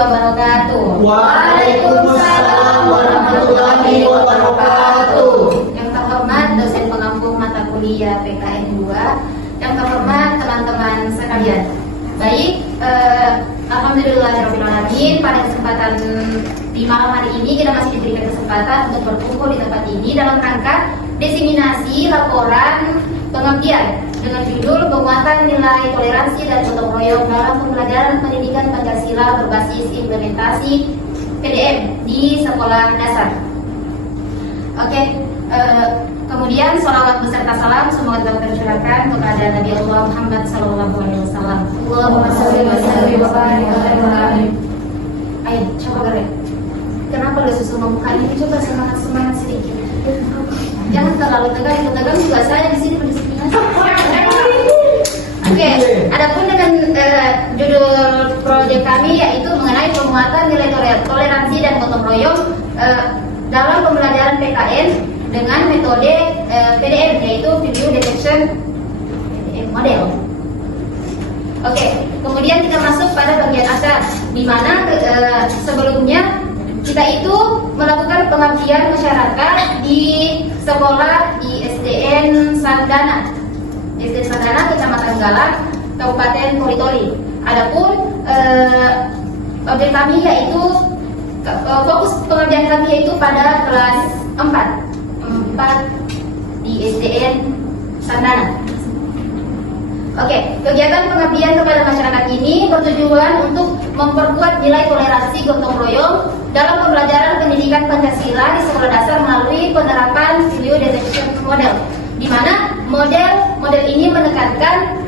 wabarakatuh. Waalaikumsalam warahmatullahi wabarakatuh. Yang terhormat dosen pengampu mata kuliah PKN 2, yang terhormat teman-teman sekalian. Baik, alhamdulillahirobbilalamin. Pada kesempatan di malam hari ini kita masih diberikan kesempatan untuk berkumpul di tempat ini dalam rangka diseminasi laporan pengabdian dengan judul penguatan nilai toleransi dan gotong royong dalam pembelajaran pendidikan Pancasila berbasis implementasi PDM di sekolah dasar. Oke, kemudian sholawat beserta salam semoga dapat tercurahkan kepada Nabi Allah Muhammad SAW. Allahumma sholli wa sallim wa barik alaihi. Ayo, coba gerak. Kenapa lu susu membuka ini? Coba semangat sedikit. Jangan terlalu tegang juga saya di sini berdisiplinasi. Oke, adapun dengan judul proyek kami yaitu mengenai penguatan nilai toleransi dan gotong royong dalam pembelajaran PKN dengan metode PDM yaitu Video Detection Model. Oke, kemudian kita masuk pada bagian atas di mana sebelumnya kita itu melakukan pengabdian masyarakat di sekolah di SDN Sandana, Kecamatan Galak, Kabupaten Toli. Adapun objek kami yaitu fokus pengabdian kami yaitu pada kelas 4 di SDN Sandana. Oke, kegiatan pengabdian kepada masyarakat ini bertujuan untuk memperkuat nilai toleransi gotong royong dalam pembelajaran pendidikan Pancasila di sekolah dasar melalui penerapan Video Detection Model, di mana model ini menekankan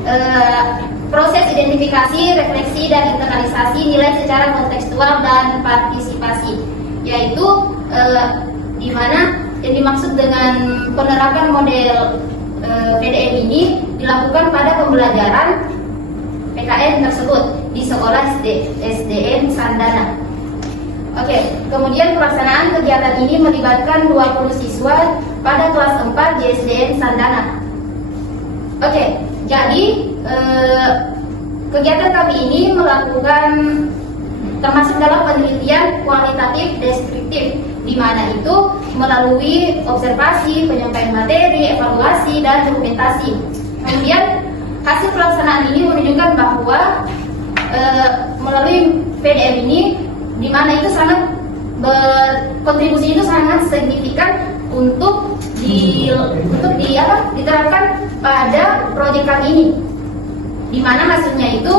proses identifikasi, refleksi, dan internalisasi nilai secara kontekstual dan partisipasi, yaitu di mana yang dimaksud dengan penerapan model PDM ini dilakukan pada pembelajaran PKN tersebut di sekolah SDN Sandana. Oke, kemudian pelaksanaan kegiatan ini melibatkan 20 siswa pada kelas 4 di SDN Sandana. Oke, jadi kegiatan kami ini melakukan termasuk dalam penelitian kualitatif deskriptif, di mana itu melalui observasi, penyampaian materi, evaluasi, dan dokumentasi. Kemudian hasil pelaksanaan ini menunjukkan bahwa melalui PDM ini, di mana itu sangat berkontribusi itu sangat signifikan untuk diterapkan pada proyek kami ini, di mana hasilnya itu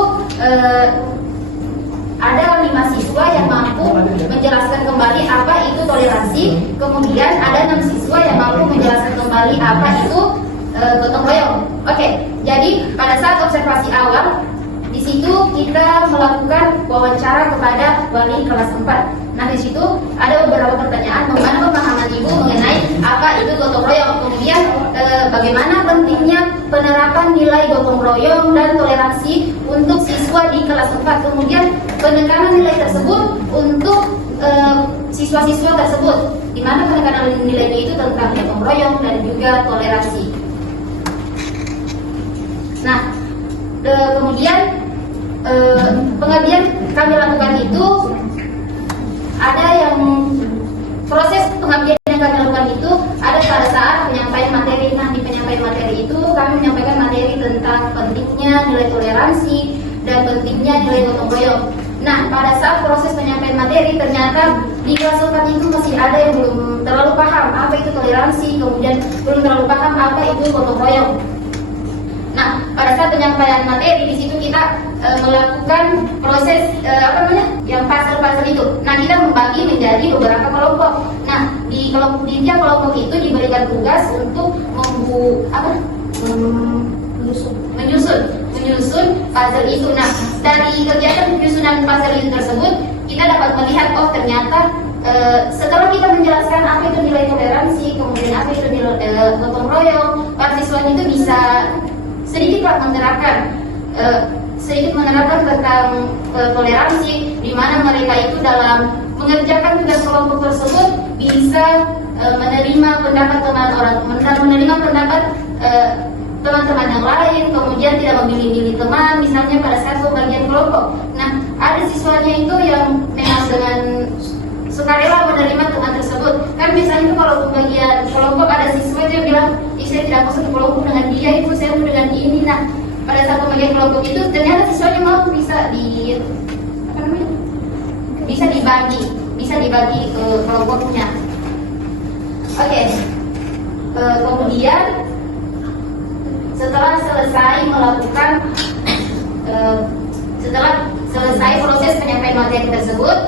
ada 5 siswa yang mampu menjelaskan kembali apa itu toleransi, kemudian ada 6 siswa yang mampu menjelaskan kembali apa itu gotong royong. Oke, jadi pada saat observasi awal di situ kita melakukan wawancara kepada wali kelas 4. Nah, di situ ada beberapa pertanyaan mengenai pemahaman ibu mengenai apa itu gotong royong, kemudian bagaimana pentingnya penerapan nilai gotong royong dan toleransi untuk siswa di kelas 4, kemudian penekanan nilai tersebut untuk siswa-siswa tersebut, di mana penekanan nilainya itu tentang gotong royong dan juga toleransi. Nah, kemudian pengabdian kami lakukan itu ada yang proses pengabdian yang kami lakukan itu ada pada saat penyampaian materi. Nah, di penyampaian materi itu kami menyampaikan materi tentang pentingnya nilai toleransi dan pentingnya nilai gotong royong. Nah, pada saat proses penyampaian materi ternyata di kelas 4 itu masih ada yang belum terlalu paham apa itu toleransi, kemudian belum terlalu paham apa itu gotong royong. Nah, pada saat penyampaian materi di situ kita melakukan proses yang puzzle itu. Nah, kita membagi menjadi beberapa kelompok. Nah, di tiap kelompok itu diberikan tugas untuk menyusun puzzle itu. Nah, dari kegiatan penyusunan puzzle itu tersebut kita dapat melihat ternyata setelah kita menjelaskan apa itu nilai toleransi, kemudian apa itu nilai gotong royong, para siswanya itu bisa sedikit menerapkan tentang toleransi, di mana mereka itu dalam mengerjakan tugas kelompok tersebut bisa menerima pendapat teman-teman yang lain, kemudian tidak memilih-milih teman, misalnya pada saat pembagian kelompok. Nah, ada siswanya itu yang memang dengan sukarela menerima Tuhan tersebut. Kan biasanya itu kalau pembagian kelompok ada siswa itu yang bilang, saya tidak mau satu kelompok dengan dia, itu saya mau dengan ini. Nah, pada saat pembagian kelompok itu ternyata siswanya mau bisa dibagi ke kelompoknya. Oke. Kemudian setelah selesai proses penyampaian materi tersebut,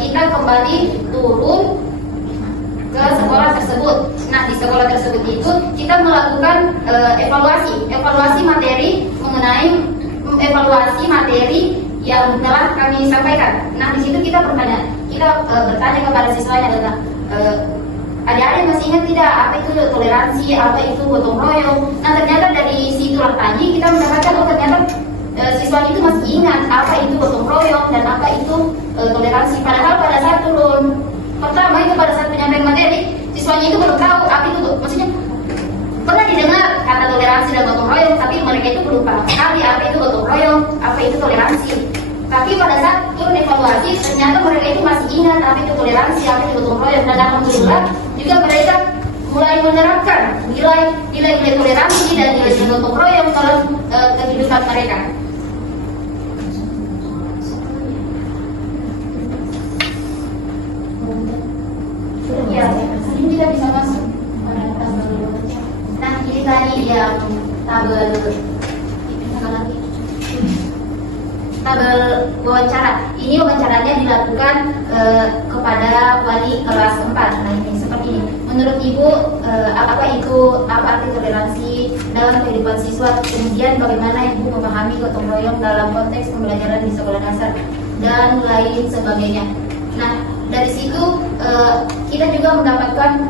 kita kembali turun ke sekolah tersebut. Nah, di sekolah tersebut itu kita melakukan evaluasi materi yang telah kami sampaikan. Nah, di situ kita bertanya kepada siswanya tentang adik-adik masih ingat tidak apa itu toleransi, apa itu gotong royong. Nah, ternyata dari situlah tadi kita mendapatkan ternyata siswa itu masih ingat apa itu gotong royong dan apa itu toleransi. Padahal pada saat turun pertama itu pada saat penyampaian materi, siswanya itu belum tahu apa itu, maksudnya pernah didengar kata toleransi dan gotong royong, tapi mereka itu belum paham sekali apa itu gotong royong, apa itu toleransi. Tapi pada saat turun evaluasi, ternyata mereka itu masih ingat apa itu toleransi, apa itu gotong royong, dan alhamdulillah juga mereka mulai menerapkan nilai-nilai toleransi dan nilai gotong royong dalam kehidupan mereka. Ya, ini kita bisa masuk. Nah, ini tadi yang tabel wawancara. Ini wawancaranya dilakukan kepada wali kelas 4. Nah, ini seperti ini. Menurut Ibu, apa arti toleransi dalam kehidupan siswa? Kemudian bagaimana Ibu memahami gotong royong dalam konteks pembelajaran di sekolah dasar dan lain sebagainya. Nah, dari situ kita juga mendapatkan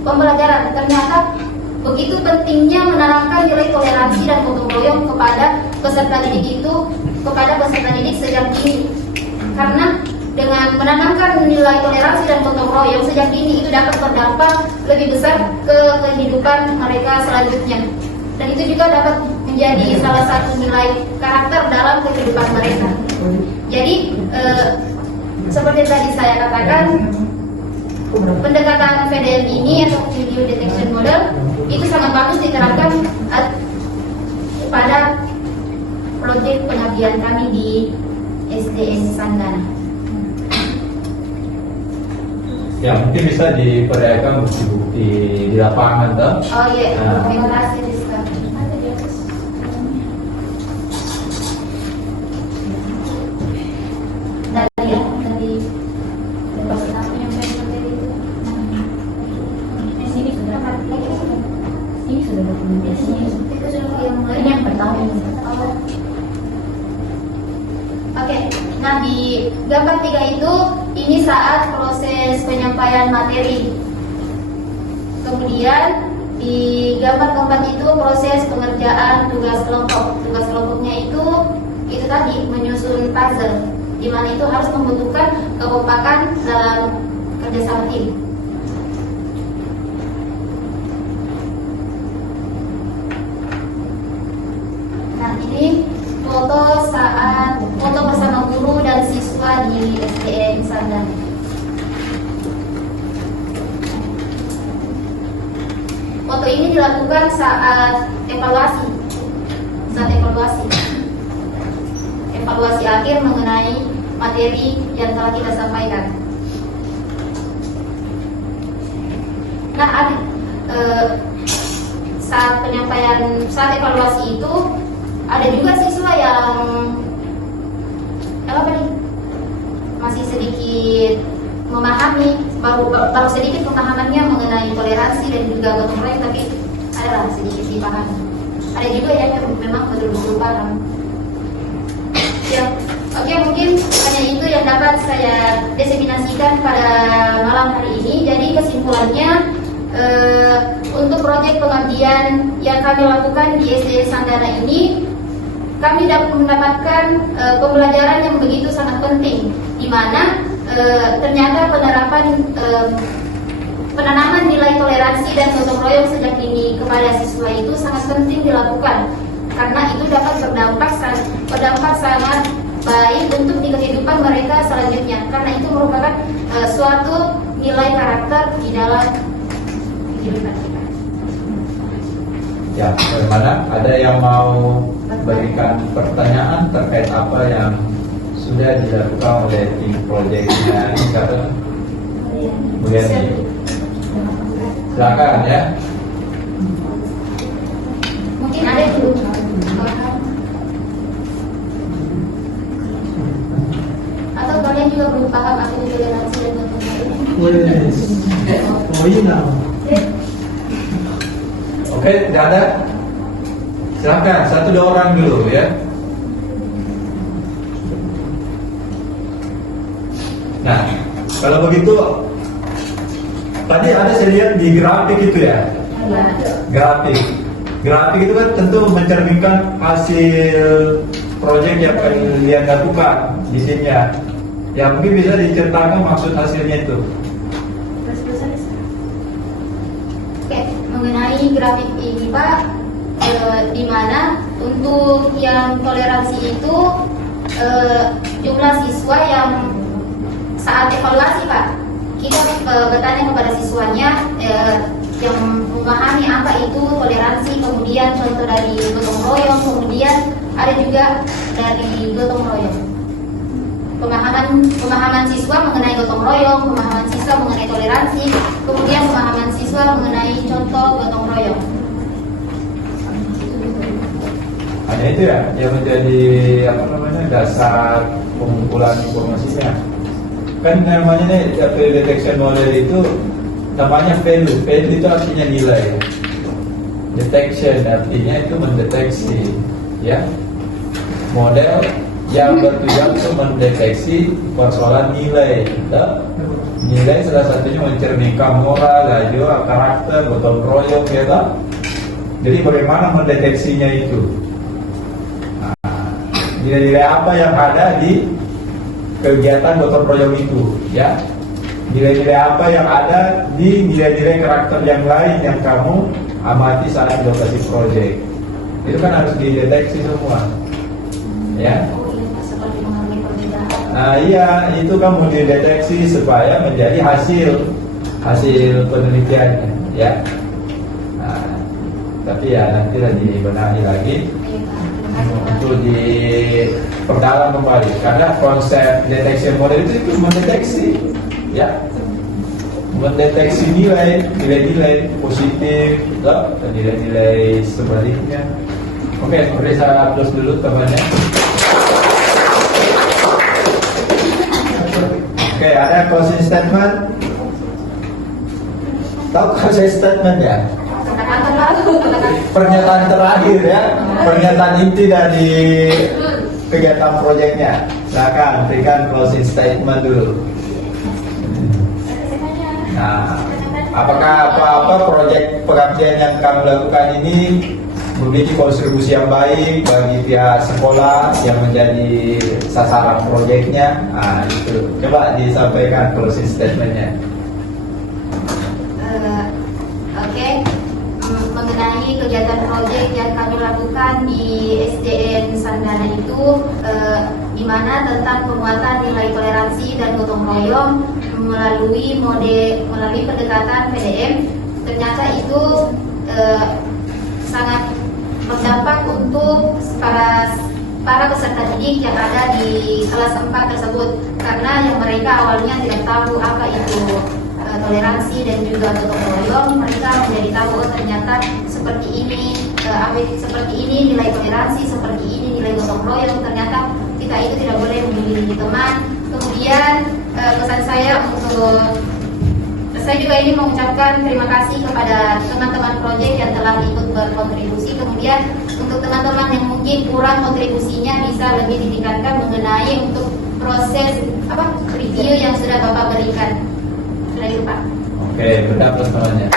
pembelajaran. Ternyata begitu pentingnya menanamkan nilai toleransi dan gotong royong kepada peserta didik sejak dini. Karena dengan menanamkan nilai toleransi dan gotong royong sejak dini itu dapat berdampak lebih besar ke kehidupan mereka selanjutnya. Dan itu juga dapat menjadi salah satu nilai karakter dalam kehidupan mereka. Jadi seperti tadi saya katakan, pendekatan VDM ini atau Video Detection Model itu sangat bagus diterapkan pada proyek pengabdian kami di SDS Sandana. Ya, mungkin bisa diperlihatkan bukti-bukti di lapangan, toh? Oh iya, terima kasih Rizka. Oke, nah di gambar 3 itu ini saat proses penyampaian materi. Kemudian di gambar keempat itu proses pengerjaan tugas kelompok. Tugas kelompoknya itu tadi menyusun puzzle, di mana itu harus membutuhkan kekompakan dalam kerjasama tim. Nah, ini foto bersama guru dan siswa di SDN Sandana. Foto ini dilakukan saat evaluasi. Evaluasi akhir mengenai materi yang telah kita sampaikan. Nah, saat evaluasi itu ada juga siswa yang masih sedikit memahami, baru sedikit pemahamannya mengenai toleransi dan juga gotong royong, tapi adalah sedikit dipahami. Ada juga yang memang betul-betul paham. Ya, oke, mungkin hanya itu yang dapat saya diseminasikan pada malam hari ini. Jadi kesimpulannya, untuk proyek pengabdian yang kami lakukan di SD Sandana ini, kami dapat mendapatkan pembelajaran yang begitu sangat penting, di mana ternyata penanaman nilai toleransi dan gotong royong sejak dini kepada siswa itu sangat penting dilakukan, karena itu dapat berdampak sangat baik untuk di kehidupan mereka selanjutnya, karena itu merupakan suatu nilai karakter di dalam kehidupan kita. Ya, bagaimana? Ada yang mau berikan pertanyaan terkait apa yang sudah dilakukan oleh tim proyeknya sekarang? Kemudian silakan ya. Mungkin ada yang belum paham, atau kalian juga belum paham apa itu toleransi dan gotong royong. Oh iya. Oke, tidak ada? Silakan, 1-2 orang dulu ya. Nah, kalau begitu tadi ada saya lihat di grafik itu ya. Grafik itu kan tentu mencerminkan hasil proyek yang kalian lakukan di sini ya. Ya mungkin bisa diceritakan maksud hasilnya itu. Oke, mengenai grafik ini Pak, di mana untuk yang toleransi itu jumlah siswa yang saat evaluasi Pak, kita bertanya kepada siswanya yang memahami apa itu toleransi, kemudian contoh dari gotong royong, kemudian ada juga dari gotong royong. Pemahaman siswa mengenai gotong royong, pemahaman siswa mengenai toleransi, kemudian pemahaman siswa mengenai contoh gotong royong. Hanya itu ya yang menjadi apa namanya dasar pengumpulan informasinya. Kan namanya nih value detection model itu namanya value. Value itu artinya nilai. Detection artinya itu mendeteksi, ya. Model yang bertujuan untuk mendeteksi persoalan nilai. Nilai salah satunya mencerminkan moral, juga karakter, gotong royong, ya tak? Jadi bagaimana mendeteksinya itu? Nilai-nilai apa yang ada di kegiatan gotong royong itu, ya? Nilai-nilai apa yang ada di nilai-nilai karakter yang lain yang kamu amati saat di lokasi proyek? Itu kan harus dideteksi semua, ya? Nah iya, itu kamu dideteksi supaya menjadi hasil penelitiannya, ya. Nah, tapi ya nanti dibenahi lagi untuk diperdalam kembali, karena konsep detection model itu mendeteksi, ya, mendeteksi nilai-nilai positif dan nilai-nilai sebaliknya. Oke, beri saya plus dulu temannya. Oke, ada closing statement. Tahu closing statement ya? Pernyataan terakhir ya, pernyataan inti dari kegiatan proyeknya. Silakan berikan closing statement dulu. Nah, apakah apa-apa proyek pengabdian yang kamu lakukan ini memiliki kontribusi yang baik bagi pihak sekolah yang menjadi sasaran proyeknya? Nah, itu coba disampaikan closing statementnya. Oke. Mengenai kegiatan proyek yang kami lakukan di SDN Sandana itu, di mana tentang penguatan nilai toleransi dan gotong royong melalui pendekatan PDM, ternyata itu sangat berdampak untuk para peserta didik yang ada di kelas 4 tersebut, karena yang mereka awalnya tidak tahu apa itu toleransi dan juga gotong royong. Mereka menjadi tahu, oh ternyata seperti ini nilai toleransi, seperti ini nilai gotong royong. Ternyata kita itu tidak boleh memilih teman. Kemudian pesan saya juga ini mengucapkan terima kasih kepada teman-teman proyek yang telah ikut berkontribusi. Kemudian untuk teman-teman yang mungkin kurang kontribusinya bisa lebih ditingkatkan mengenai untuk proses review yang sudah Bapak berikan. Sudah Pak. Oke, benar teman-temannya.